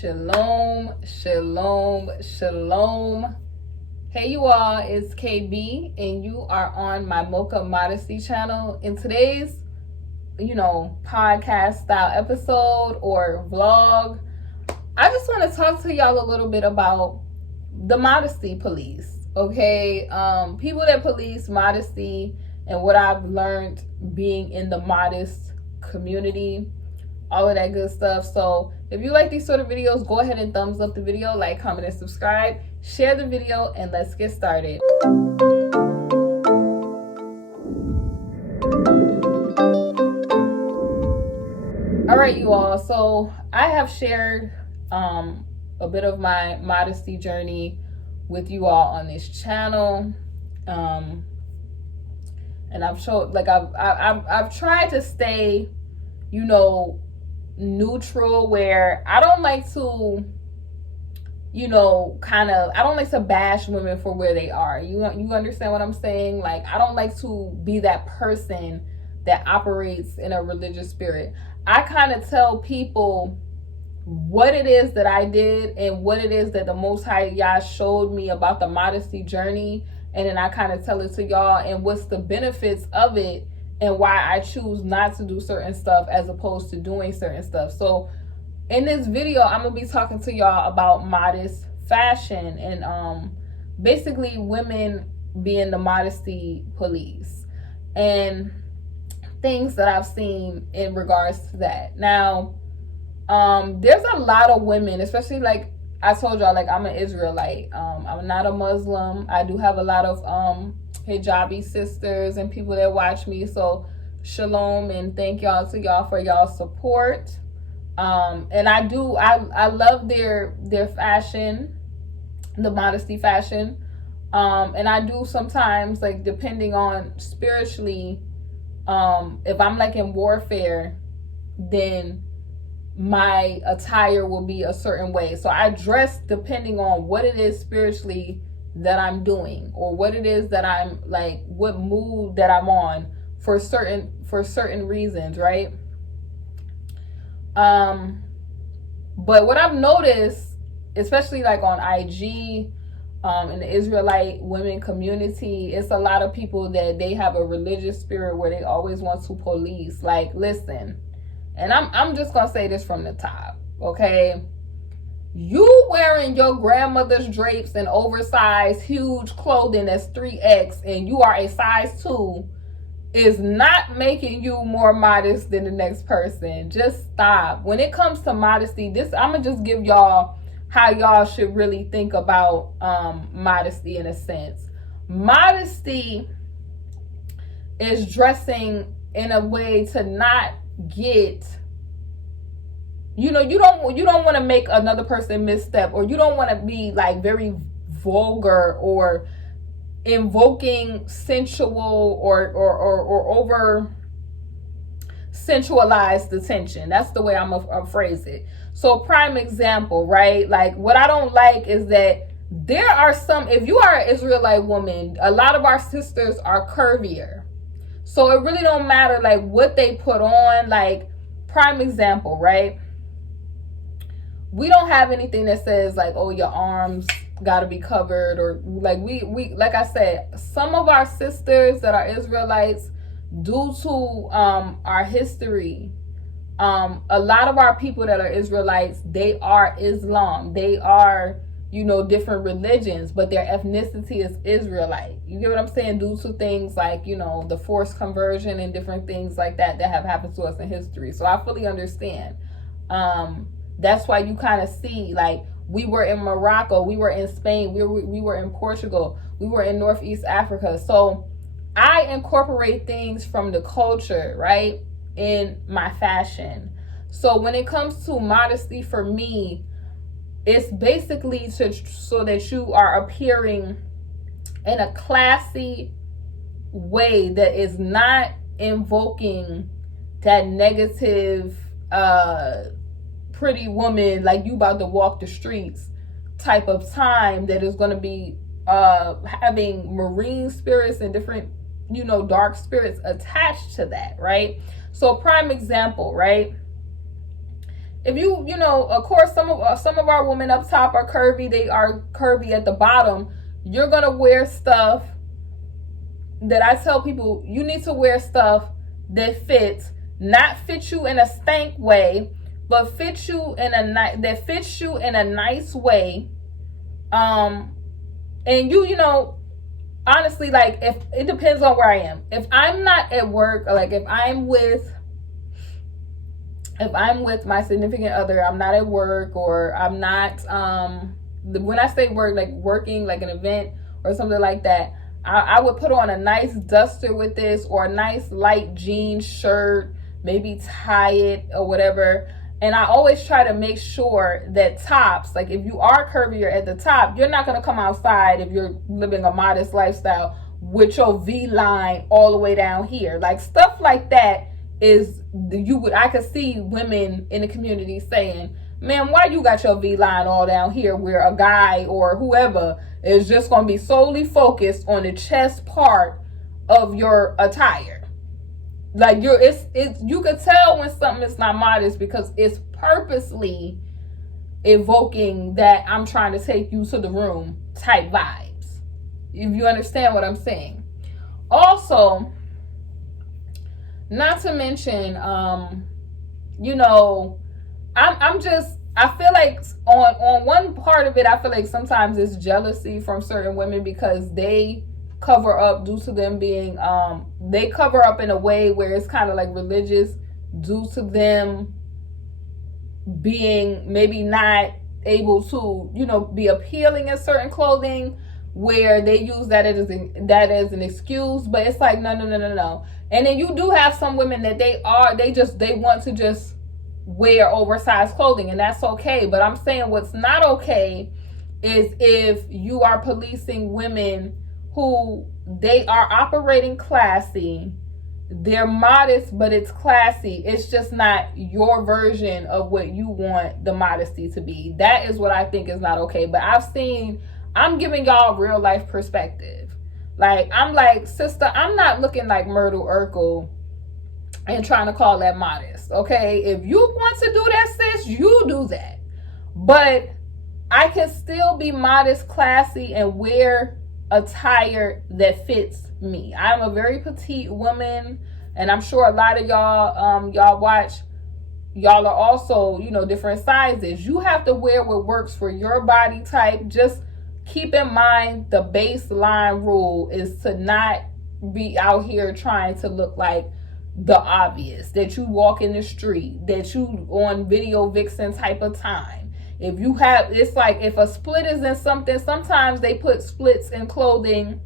Shalom, shalom, shalom. Hey you all, it's KB and you are on my Mocha Modesty channel. In today's, podcast style episode or vlog, I just want to talk to y'all a little bit about the modesty police, okay? People that police modesty and what I've learned being in the modest community, all of that good stuff. So if you like these sort of videos, go ahead and thumbs up the video, like, comment, and subscribe. Share the video, and let's get started. All right, you all. So I have shared a bit of my modesty journey with you all on this channel. And I've showed, I've tried to stay, neutral, where I don't like to, I don't like to bash women for where they are. You understand what I'm saying? Like, I don't like to be that person that operates in a religious spirit. I kind of tell people what it is that I did and what it is that the Most High Yah showed me about the modesty journey. And then I kind of tell it to y'all and what's the benefits of it and why I choose not to do certain stuff as opposed to doing certain stuff. So in this video, I'm going to be talking to y'all about modest fashion and basically women being the modesty police and things that I've seen in regards to that. Now, there's a lot of women, especially like I told y'all, like I'm an Israelite. I'm not a Muslim. I do have a lot of hijabi sisters and people that watch me. So shalom and thank y'all to y'all for y'all support. And I love their fashion, the modesty fashion. And I do sometimes, like, depending on spiritually, if I'm like in warfare, then my attire will be a certain way. So I dress depending on what it is spiritually that I'm doing, or what it is that I'm like, what mood that I'm on for certain reasons, right? But what I've noticed, especially like on IG, in the Israelite women community, it's a lot of people that they have a religious spirit where they always want to police. Like, listen, and I'm just gonna say this from the top, okay? You wearing your grandmother's drapes and oversized huge clothing that's 3X and you are a size 2 is not making you more modest than the next person. Just stop. When it comes to modesty, I'm gonna just give y'all how y'all should really think about modesty in a sense. Modesty is dressing in a way to not get, you don't want to make another person misstep, or you don't want to be like very vulgar or invoking sensual or over sensualized attention. That's the way I'm gonna phrase it. So prime example, right? Like, what I don't like is that there are some, if you are an Israelite woman, a lot of our sisters are curvier. So it really don't matter like what they put on. Like, prime example, right? We don't have anything that says like, oh, your arms got to be covered, or like we like I said, some of our sisters that are Israelites, due to our history, a lot of our people that are Israelites, they are Islam. They are, different religions, but their ethnicity is Israelite. You get what I'm saying? Due to things like, the forced conversion and different things like that have happened to us in history. So I fully understand. That's why you kind of see, like, we were in Morocco, we were in Spain, we were in Portugal, we were in Northeast Africa. So I incorporate things from the culture, right, in my fashion. So when it comes to modesty for me, it's basically so that you are appearing in a classy way that is not invoking that negative, pretty woman, like you about to walk the streets type of time, that is going to be having marine spirits and different, dark spirits attached to that, right? So prime example, right? if you know, of course, some of our women up top are curvy. They are curvy at the bottom. You're gonna wear stuff that I tell people you need to wear stuff that fits, not fit you in a stank way, but fits you in a nice way. And you know, honestly, like, if it depends on where I am. If I'm not at work, or like if I'm with my significant other, I'm not at work, or I'm not when I say work, like working like an event or something like that, I would put on a nice duster with this, or a nice light jean shirt, maybe tie it or whatever. And I always try to make sure that tops, like if you are curvier at the top, you're not going to come outside if you're living a modest lifestyle with your V line all the way down here. Like stuff like that is, I could see women in the community saying, man, why you got your V line all down here, where a guy or whoever is just going to be solely focused on the chest part of your attire. Like you could tell when something is not modest, because it's purposely evoking that I'm trying to take you to the room type vibes. If you understand what I'm saying. Also, not to mention, you know, I feel like on one part of it, I feel like sometimes it's jealousy from certain women, because they cover up due to them being, they cover up in a way where it's kind of like religious, due to them being maybe not able to, you know, be appealing in certain clothing, where they use that as an excuse. But it's like, no. And then you do have some women that they want to just wear oversized clothing, and that's okay. But I'm saying what's not okay is if you are policing women who, they are operating classy, they're modest, but it's classy. It's just not your version of what you want the modesty to be. That is what I think is not okay. But I'm giving y'all real life perspective. Like, I'm like, sister, I'm not looking like Myrtle Urkel and trying to call that modest, okay? If you want to do that, sis, you do that. But I can still be modest, classy, and wear attire that fits me. I'm a very petite woman, and I'm sure a lot of y'all y'all are also, you know, different sizes. You have to wear what works for your body type. Just keep in mind, the baseline rule is to not be out here trying to look like the obvious, that you walk in the street, that you on video vixen type of time. If you have, it's like if a split is in something, sometimes they put splits in clothing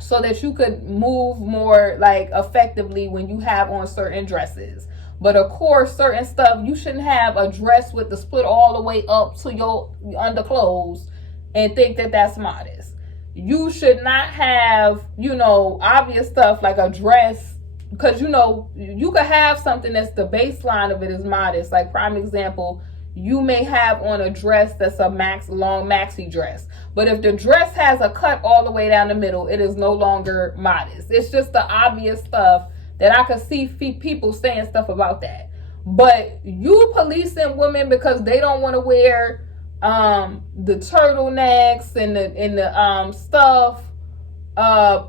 so that you could move more like effectively when you have on certain dresses. But of course, certain stuff, you shouldn't have a dress with the split all the way up to your underclothes and think that that's modest. You should not have, you know, obvious stuff like a dress, because, you know, you could have something that's the baseline of it is modest. Like, prime example, you may have on a dress that's a long maxi dress. But if the dress has a cut all the way down the middle, it is no longer modest. It's just the obvious stuff that I could see people saying stuff about that. But you policing women because they don't want to wear the turtlenecks and the stuff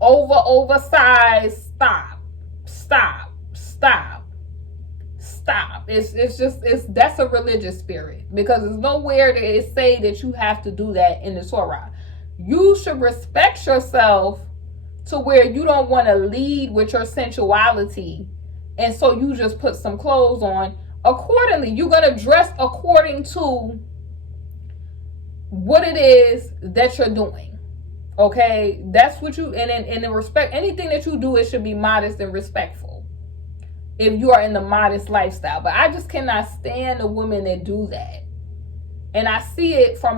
oversized, stop. That's a religious spirit, because there's nowhere that it say that you have to do that in the Torah. You should respect yourself to where you don't want to lead with your sensuality, and so you just put some clothes on accordingly. You're going to dress according to what it is that you're doing. Okay, that's what you, and in respect, anything that you do, it should be modest and respectful if you are in the modest lifestyle. But I just cannot stand the women that do that. And I see it from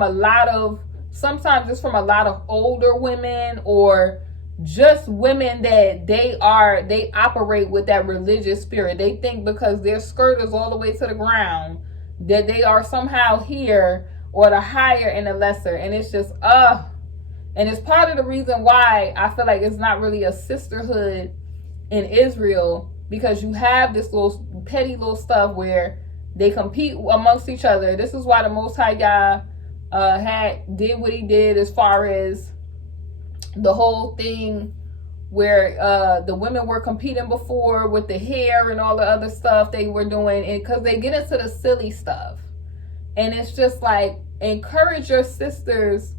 sometimes it's from a lot of older women, or just women that they operate with that religious spirit. They think because their skirt is all the way to the ground that they are somehow here, or the higher and the lesser. And it's just, and it's part of the reason why I feel like it's not really a sisterhood in Israel, because you have this little petty little stuff where They compete amongst each other. This is why the Most High Yah did what he did as far as the whole thing where the women were competing before with the hair and all the other stuff they were doing, and because they get into the silly stuff. And it's just like, encourage your sisters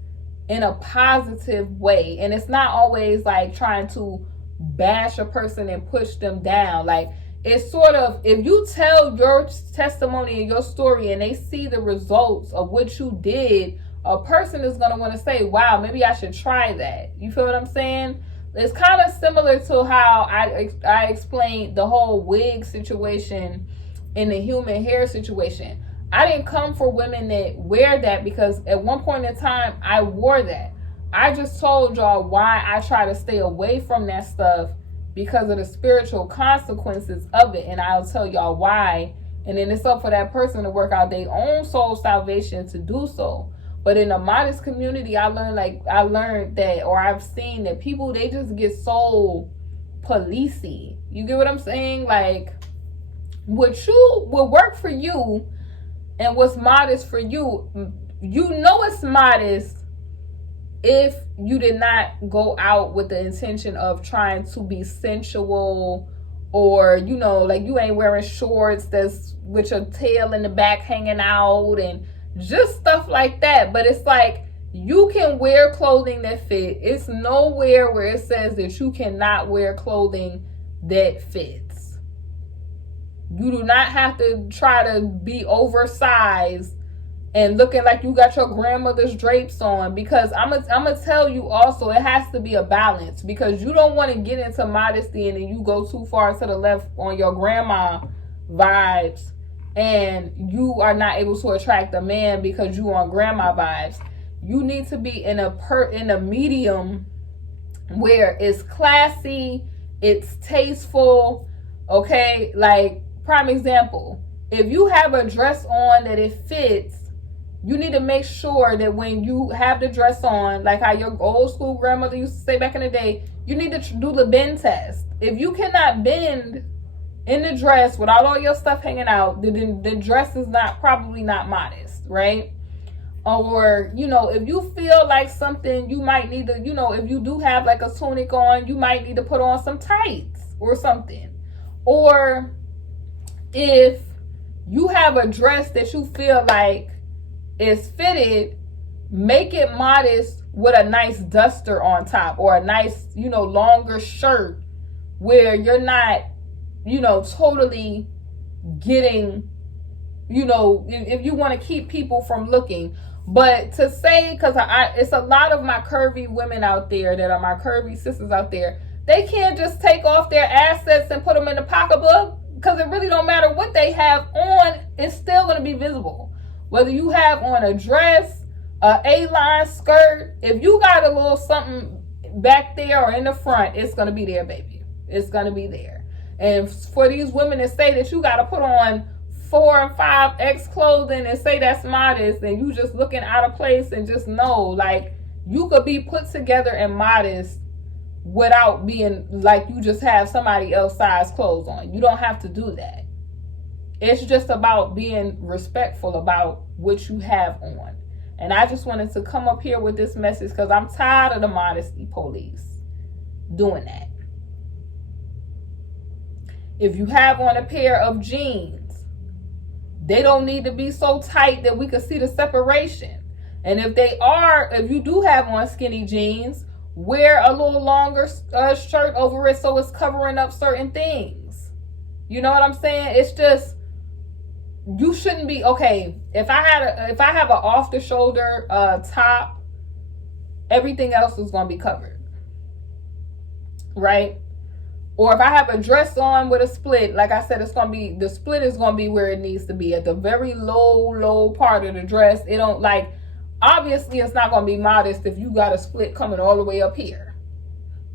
in a positive way. And it's not always like trying to bash a person and push them down. Like, it's sort of, if you tell your testimony and your story and they see the results of what you did, a person is going to want to say, wow, maybe I should try that. You feel what I'm saying? It's kind of similar to how I explained the whole wig situation and the human hair situation. I didn't come for women that wear that because at one point in time, I wore that. I just told y'all why I try to stay away from that stuff, because of the spiritual consequences of it. And I'll tell y'all why. And then it's up for that person to work out their own soul salvation to do so. But in the modest community, I've seen that people, they just get so policey. You get what I'm saying? Like, what will work for you and what's modest for you, you know it's modest if you did not go out with the intention of trying to be sensual, or, you know, like you ain't wearing shorts that's with your tail in the back hanging out and just stuff like that. But it's like, you can wear clothing that fit. It's nowhere where it says that you cannot wear clothing that fits. You do not have to try to be oversized and looking like you got your grandmother's drapes on, because I'm gonna tell you also, it has to be a balance, because you don't want to get into modesty and then you go too far to the left on your grandma vibes and you are not able to attract a man because you on grandma vibes. You need to be in a medium where it's classy, it's tasteful, okay? Like, prime example, if you have a dress on that it fits, you need to make sure that when you have the dress on, like how your old school grandmother used to say back in the day, you need to do the bend test. If you cannot bend in the dress without all your stuff hanging out, then the dress is probably not modest, right? Or, you know, if you feel like something, you might need to, you know, if you do have like a tunic on, you might need to put on some tights or something. Or if you have a dress that you feel like is fitted, make it modest with a nice duster on top, or a nice, you know, longer shirt where you're not, you know, totally getting, you know, if you want to keep people from looking. But to say, because it's a lot of my curvy women out there that are my curvy sisters out there, they can't just take off their assets and put them in the pocketbook, because it really don't matter what they have on, it's still going to be visible. Whether you have on a dress, a A-line skirt, if you got a little something back there or in the front, it's going to be there, baby. It's going to be there. And for these women that say that you got to put on 4 and 5X clothing and say that's modest, and you just looking out of place, and just know, like, you could be put together and modest without being like you just have somebody else's size clothes on. You don't have to do that. It's just about being respectful about what you have on. And I just wanted to come up here with this message because I'm tired of the modesty police doing that. If you have on a pair of jeans, they don't need to be so tight that we can see the separation. And if you do have on skinny jeans, wear a little longer shirt over it so it's covering up certain things. You know what I'm saying? It's just, you shouldn't be, okay, if I have an off the shoulder top, everything else is going to be covered, right? Or if I have a dress on with a split, like I said, the split is going to be where it needs to be, at the very low part of the dress. It don't, like, obviously it's not going to be modest if you got a split coming all the way up here.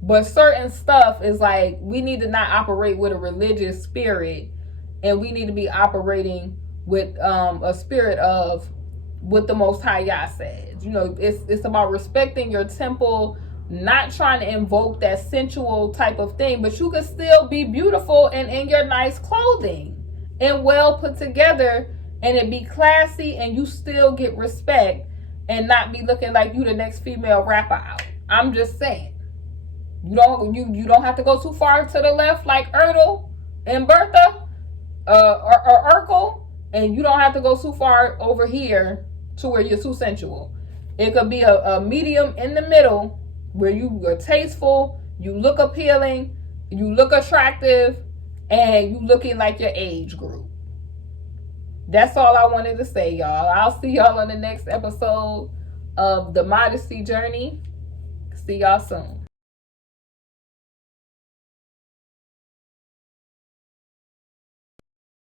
But certain stuff is like, we need to not operate with a religious spirit, and we need to be operating with a spirit of what the Most High Yah says. You know, it's about respecting your temple, not trying to invoke that sensual type of thing, but you can still be beautiful and in your nice clothing. and well put together, and it be classy, and you still get respect, and not be looking like you the next female rapper out. I'm just saying. You don't have to go too far to the left like Erdl and Bertha or Urkel, and you don't have to go too far over here to where you're too sensual. It could be a medium in the middle where you are tasteful, you look appealing, you look attractive, and you looking like your age group. That's all I wanted to say, y'all. I'll see y'all on the next episode of the Modesty Journey. See y'all soon.